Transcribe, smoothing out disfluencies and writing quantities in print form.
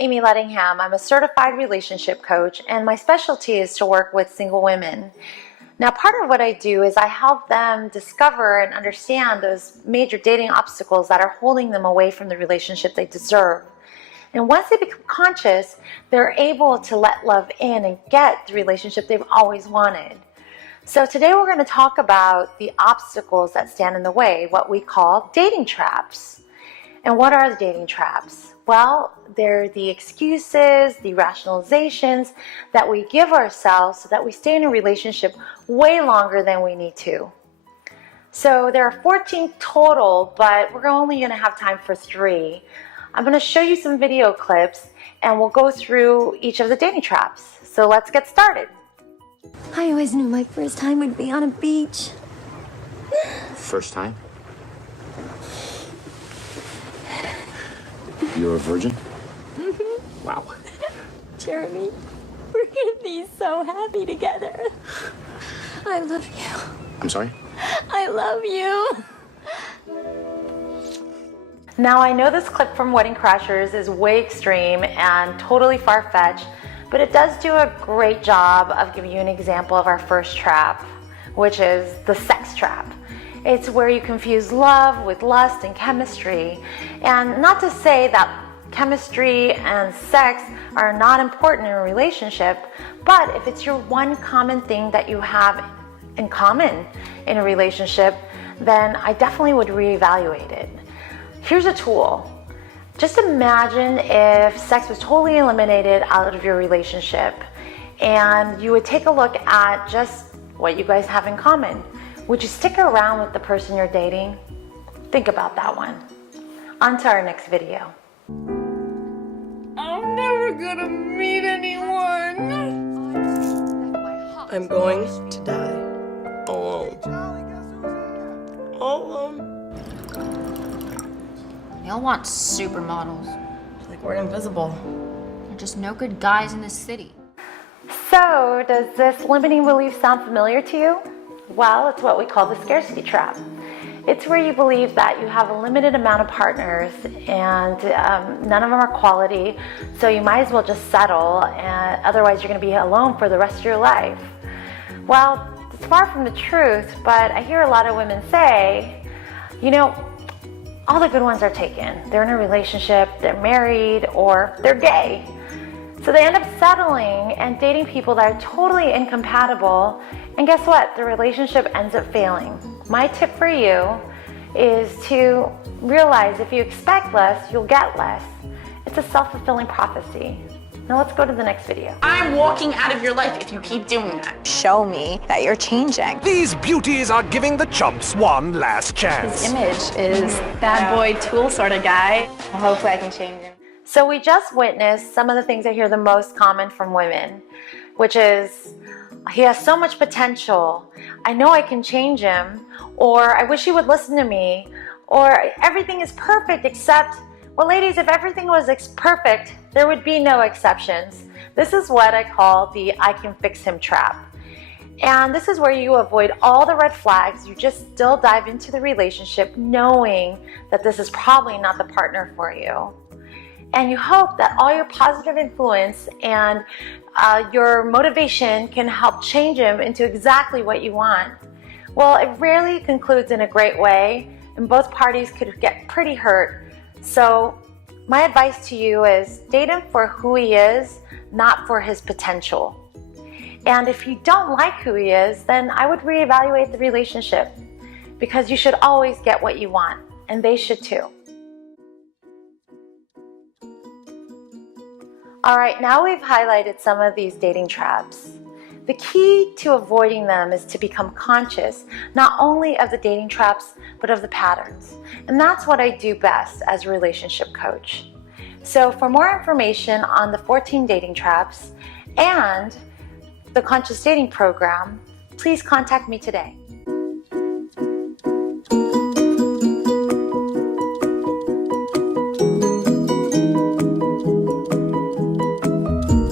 Amy Lettingham. I'm a certified relationship coach, and my specialty is to work with single women. Now, part of what I do is I help them discover and understand those major dating obstacles that are holding them away from the relationship they deserve. And once they become conscious, they're able to let love in and get the relationship they've always wanted. So today we're going to talk about the obstacles that stand in the way, what we call dating traps. And what are the dating traps? Well, they're the excuses, the rationalizations that we give ourselves so that we stay in a relationship way longer than we need to. So there are 14 total, but we're only going to have time for 3. I'm going to show you some video clips and we'll go through each of the dating traps. So let's get started. I always knew my first time would be on a beach. First time? You're a virgin? Mm-hmm. Wow. Jeremy, we're gonna be so happy together. I love you. I'm sorry? I love you. Now, I know this clip from Wedding Crashers is way extreme and totally far-fetched, but it does do a great job of giving you an example of our first trap, which is the sex trap. It's where you confuse love with lust and chemistry. And not to say that chemistry and sex are not important in a relationship, but if it's your one common thing that you have in common in a relationship, then I definitely would reevaluate it. Here's a tool. Just imagine if sex was totally eliminated out of your relationship and you would take a look at just what you guys have in common. Would you stick around with the person you're dating? Think about that one. On to our next video. I'm never gonna meet anyone. I'm going to die alone. Alone. They all want supermodels. Like we're invisible. There are just no good guys in this city. So, does this limiting belief sound familiar to you? Well, it's what we call the scarcity trap. It's where you believe that you have a limited amount of partners and none of them are quality, so you might as well just settle, and otherwise you're going to be alone for the rest of your life. Well, it's far from the truth, but I hear a lot of women say, you know, all the good ones are taken. They're in a relationship, they're married, or they're gay. So they end up settling and dating people that are totally incompatible, and guess what? The relationship ends up failing. My tip for you is to realize if you expect less, you'll get less. It's a self-fulfilling prophecy. Now let's go to the next video. I'm walking out of your life if you keep doing that. Show me that you're changing. These beauties are giving the chumps one last chance. His image is bad boy tool sort of guy. Hopefully I can change him. So we just witnessed some of the things I hear the most common from women, which is, he has so much potential. I know I can change him, or I wish he would listen to me, or everything is perfect except, well, ladies, if everything was perfect, there would be no exceptions. This is what I call the I can fix him trap. And this is where you avoid all the red flags. You just still dive into the relationship knowing that this is probably not the partner for you. And you hope that all your positive influence and your motivation can help change him into exactly what you want. Well, it rarely concludes in a great way, and both parties could get pretty hurt. So my advice to you is date him for who he is, not for his potential. And if you don't like who he is, then I would reevaluate the relationship, because you should always get what you want, and they should too. All right, now we've highlighted some of these dating traps. The key to avoiding them is to become conscious, not only of the dating traps, but of the patterns. And that's what I do best as a relationship coach. So for more information on the 14 dating traps and the Conscious Dating Program, please contact me today.